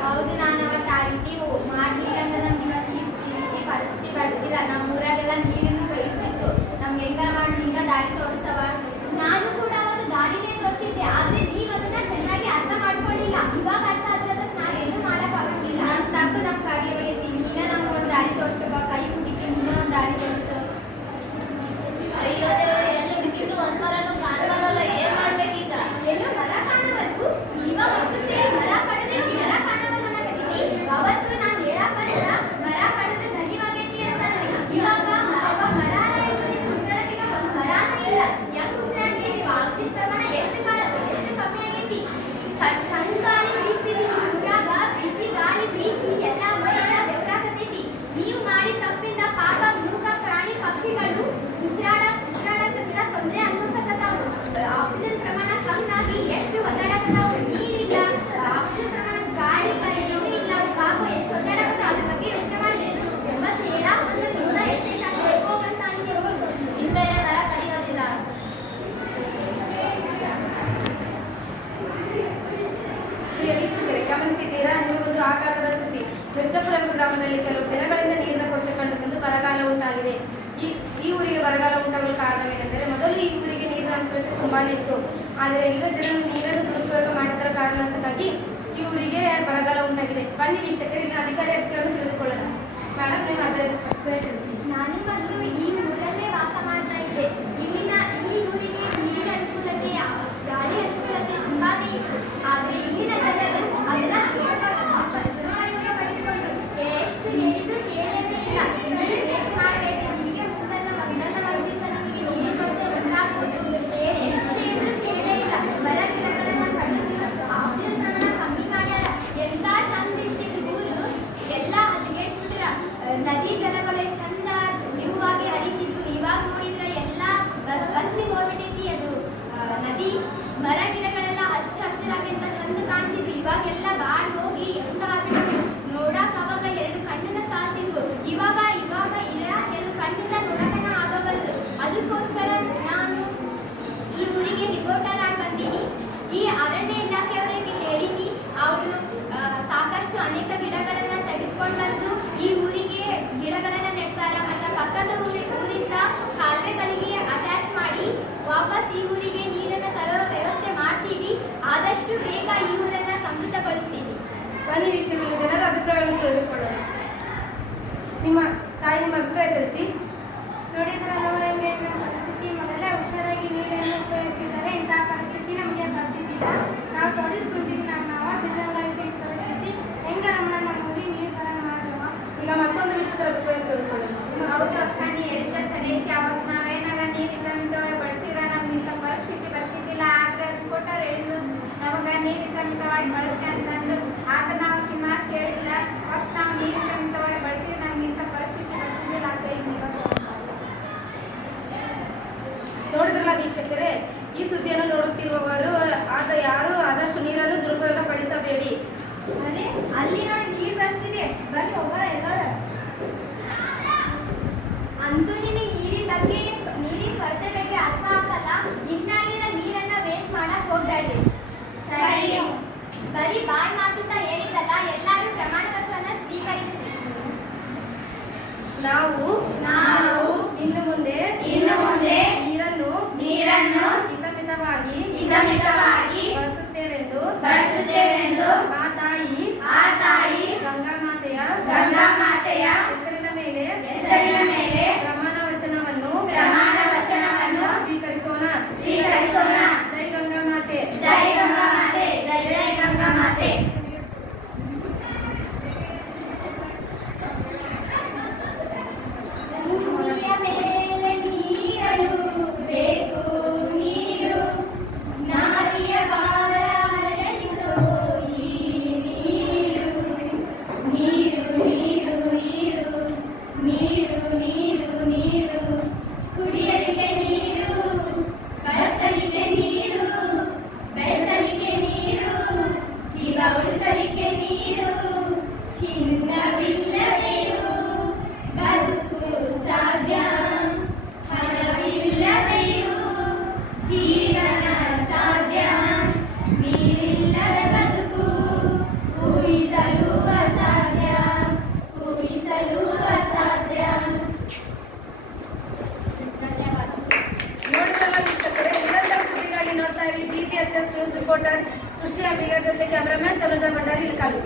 ಹೌದು, ನಾನು ಅವತ್ತು ಆ ರೀತಿ ಮಾಡಲಿಲ್ಲ ಅಂದ್ರೆ ನಮ್ಗೆ ಇವತ್ತು ಈ ಪರಿಸ್ಥಿತಿ ಬರ್ತಿಲ್ಲ. ನಮ್ಮ ಊರಾಗೆಲ್ಲ ಗ್ರಾಮದಲ್ಲಿ ಕೆಲವು ದಿನಗಳಿಂದ ನೀರಿನ ಕೊರತೆ ಕಂಡುಬಂದು ಬರಗಾಲ ಉಂಟಾಗಿದೆ. ಈ ಊರಿಗೆ ಬರಗಾಲ ಉಂಟಾಗಲು ಕಾರಣವೇನೆಂದರೆ ಮೊದಲು ಈ ಊರಿಗೆ ನೀರಿನ ಅನುಕೂಲತೆ ತುಂಬಾನೇ ಇತ್ತು. ಆದರೆ ಈಗ ಜನರು ನೀರನ್ನು ದುರುಪಯೋಗ ಮಾಡಿದ್ದರ ಕಾರಣಕ್ಕಾಗಿ ಈ ಊರಿಗೆ ಬರಗಾಲ ಉಂಟಾಗಿದೆ. ಬನ್ನಿ ವೀಕ್ಷಕರು, ಇಲ್ಲಿನ ಅಧಿಕಾರಿ ಅಭಿಪ್ರಾಯವನ್ನು ತಿಳಿದುಕೊಳ್ಳೋಣ. ಮೇಡಮ್, ನೀವು ಅದೇ ತಿಳಿಸಿ. ನಾನು ಮೊದಲು ಈ ಊರಲ್ಲೇ ವಾಸ ಮಾಡ್ತಾ ಇದ್ದೆ. ಇಲ್ಲಿ ಊರಿಗೆ ನೀರಿನ ಅನುಕೂಲತೆ, ಗಾಳಿ ಅನುಕೂಲತೆ ತುಂಬಾನೇ ಇತ್ತು. ಆದರೆ ಇಲ್ಲಿನ ಜನರು ಅದನ್ನ ದುರುಪಯೋಗಪಡಿಸಿಕೊಂಡ್ರು. ಎಷ್ಟು ಹೇಳಿದ್ರು ಕೇಳಲೇ ಇಲ್ಲ. ನೀರು ವೇಸ್ಟ್ ಮಾಡಬೇಕು, ನಿಮಗೆ ಒಂದಲ್ಲ ಒಂದು ದಿವಸ ನಮಗೆ ನೀರಿನ ಕೊರತೆ ಉಂಟಾಗ್ಬೋದು. ಎಷ್ಟು ಹೇಳಿದ್ರು ಕೇಳೇ ಇಲ್ಲ. ಮರ ಗಿಡಗಳನ್ನ ಕಡಿದು ಆಕ್ಸಿಜನ್ ಪ್ರಮಾಣ ಕಮ್ಮಿ ಮಾಡ್ಯಾರ. ಎಂತ ಚಂದ ಇಟ್ಟಿದ್ದು ಊರು ಎಲ್ಲ ಹದಗೆಡಿಸ್ಬಿಟ್ರ. ನದಿ ಜಲಗಳು ಎಷ್ಟು ಚಂದ ನಿವಾಗೆ ಹರಿತಿದ್ದು, ಇವಾಗ ನೋಡಿದ್ರೆ ಎಲ್ಲ ಬತ್ತಿ ಹೋಗ್ಬಿಟ್ಟೈತಿ. ಅದು ನದಿ ಮರ ಗಿಡಗಳೆಲ್ಲ ಹಚ್ಚ ಹಸಿರಾಗಿ ಅಂತ ಚಂದ ಕಾಣ್ತಿದ್ವು. ಇವಾಗೆಲ್ಲ ಬಾಡ್ ಹೋಗಿ ಎಂತ ಆಗ್ಬಿಟ್ಟು ನೋಡಕ್ ಅವಾಗ ಎರಡು ಕಣ್ಣಿನ ಸಾಲ್ತಿದ್ವು. ಇವಾಗ ಎರಡು ಕಣ್ಣಿಂದ ನೋಡಕನ ಆಗಬಲ್ದು. ಅದಕ್ಕೋಸ್ಕರ ನಾನು ಈ ಊರಿಗೆ ರಿಪೋರ್ಟರ್ ಆಗಿ ಬಂದೀನಿ. ಈ ಅರಣ್ಯ ಇಲಾಖೆಯವರಿಗೆ ಹೇಳಿನಿ. ಅವರು ಸಾಕಷ್ಟು ಅನೇಕ ಗಿಡಗಳನ್ನ ತೆಗೆದುಕೊಂಡು ಬಂದು ಈ ಊರಿಗೆ ಗಿಡಗಳನ್ನ ನೆಡ್ತಾರ. ಮತ್ತು ಪಕ್ಕದ ಊರಿಂದ ಕಾಲುವೆಗಳಿಗೆ ಅಟ್ಯಾಚ್ ಮಾಡಿ ವಾಪಸ್ ಈ ಊರಿಗೆ ನೀರನ್ನು ತರೋ ವ್ಯವಸ್ಥೆ ಮಾಡ್ತೀವಿ. ಆದಷ್ಟು ಬೇಗ ಈ ಊರನ್ನ ಸಮೃದ್ಧಗೊಳಿಸ್ತೀವಿ. ಬನ್ನಿ ವೀಕ್ಷಕರು, ಜನರ ಅಭಿಪ್ರಾಯಗಳನ್ನು ತಿಳಿದುಕೊಳ್ಳೋಣ. ನಿಮ್ಮ ಅಭಿಪ್ರಾಯ ತಿಳಿಸಿ. ನೋಡಿ ಸರ್, ಹಲವಾರು ಪರಿಸ್ಥಿತಿ ಮೊದಲೇ ಹುಷಾರಾಗಿ ನೀರನ್ನು ಉಪಯೋಗಿಸಿದರೆ ಇಂತಹ ಪರಿಸ್ಥಿತಿ ನಮಗೆ ಬರ್ತಿದ್ದಿಲ್ಲ. ನಾವು ತೊಡೆದುಕೊಂಡಿದ್ದೀವಿ. ನಾವು ಬಿದ್ದವರಾಗಿ ಪರಿಸ್ಥಿತಿ ಹೆಂಗ ನಮ್ಮ ನೋಡಿ ನೀರು ತರ ಮಾಡುವ. ಈಗ ಮತ್ತೊಂದು ವಿಷಯದ ಅಭಿಪ್ರಾಯ ತಿಳಿದುಕೊಳ್ಳೋಣ. ಹೌದು ಅಕ್ಕ, ನೀ ಹೇಳಿದ್ದ ಸರಿ ಐತಿ. ಅವಾಗ ನಾವೇನಾರ ನೀರಿನ ಮಿತವಾಗಿ ಬಳಸಿದ್ರೆ ನಮ್ಗೆ ಇಂಥ ಪರಿಸ್ಥಿತಿ ಬರ್ತಿದ್ದಿಲ್ಲ. ಆದ್ರೆ ಕೊಟ್ಟವ್ರು ಹೇಳಿದ್ರು ನಮಗೆ ನೀರಿನ ಮಿತವಾಗಿ ಬಳಸಿ ಅಂತಂದು. ಆದ್ರೆ ನಾವು ಮಾತು ಕೇಳಿಲ್ಲ. ಫಸ್ಟ್ ನಾವು ನೀರಿನ ಮಿತವಾಗಿ ಬಳಸಿದ್ರೆ ನಮ್ಗೆ ಇಂಥ ಪರಿಸ್ಥಿತಿ ಬರ್ತಿದ್ದಿಲ್ಲ. ಆದರೆ ಈಗ ನೋಡಿದ್ರಲ್ಲ ವೀಕ್ಷಕರೇ, ಈ ಸುದ್ದಿಯನ್ನು ನೋಡುತ್ತಿರುವವರು ಯಾರು ಆದಷ್ಟು ನೀರನ್ನು ದುರುಪಯೋಗ ಪಡಿಸಬೇಡಿ. ಅದೇ ಅಲ್ಲಿ ನೋಡಿ ನೀರು ಬರ್ತಿದೆ, ಬನ್ನಿ ಹೋಗೋಣ ಎಲ್ಲರೂ. ಅಂತೂ ನಿಮಗೆ ನೀರಿನ ಕೊರತೆ ಬಗ್ಗೆ ಅರ್ಥ ಆಗಲ್ಲ. ಇನ್ನಾಗಿನ ನೀರನ್ನ ವೇಸ್ಟ್ ಮಾಡಕ್ ಹೋಗ್ಬೇಡಿ. ಸರಿ, ಬರೀ ಬಾಯಿ ಮಾತುತ್ತಾ ಹೇಳಿದಲ್ಲ. ಎಲ್ಲರೂ ಪ್ರಮಾಣ ವಚನ ಸ್ವೀಕರಿಸಿ. ನಾವು ಇನ್ನು ಮುಂದೆ ನೀರನ್ನು ಹಿತಮಿತವಾಗಿ ಬಳಸುತ್ತೇವೆಂದು ಆ ತಾಯಿ ಗಂಗಾ ಮಾತೆಯ ಹೆಸರಿನ ಮೇಲೆ ಪ್ರಮಾಣ ವಚನವನ್ನು ಸ್ವೀಕರಿಸೋಣ. ಜೈ ಗಂಗಾ ಮಾತೆ. ಜೈ ಗಂಗಾ ಮಾತೆ. ಜೈ ಜೈ ಗಂಗಾ ಮಾತೆ. ಭೂಮಿಯ ಮೇಲೆ ನೀರಲು ಬೇಕು. ನೀರು ನಾರಿಯ ಬಾಳ ಹರಡಿಸೋ ಈ ನೀರು. ನೀರು ನೀರು ನೀರು ನೀರು ನೀರು ನೀರು ಕುಡಿಯಲಿಕ್ಕೆ ನೀರು, ಬಳಸಲಿಕ್ಕೆ ನೀರು, ಬೆಳೆಸಲಿಕ್ಕೆ ನೀರು, ಜೀವ ಉಳಿಸಲಿಕ್ಕೆ ನೀರು. ಚಿನ್ನವಿಲ್ಲದೆಯೂ ಬದುಕು ಸಾಧ್ಯ, ಹಣವಿಲ್ಲದೆಯೂ ಜೀವನ ಸಾಧ್ಯ. ನೀರಿಲ್ಲದ ಬದುಕು ಊಹಿಸಲು ಅಸಾಧ್ಯ, ಊಹಿಸಲು ಅಸಾಧ್ಯ. ನೋಡಿದ್ರಲ್ಲ ವೀಕ್ಷಕರೇ, ನಿರಂತರ ಸುದ್ದಿಗಾಗಿ ನೋಡ್ತಾ ಇರಿ ಪ್ರೀತಿ ನ್ಯೂಸ್ ರಿಪೋರ್ಟರ್ ಕೃಷಿ ಅಂಬಿಗರ ಜೊತೆ ಕ್ಯಾಮರಾಮನ್ ತನುಜಾ ಭಂಡಾರಿ ಇಳಕಲ್ಲು.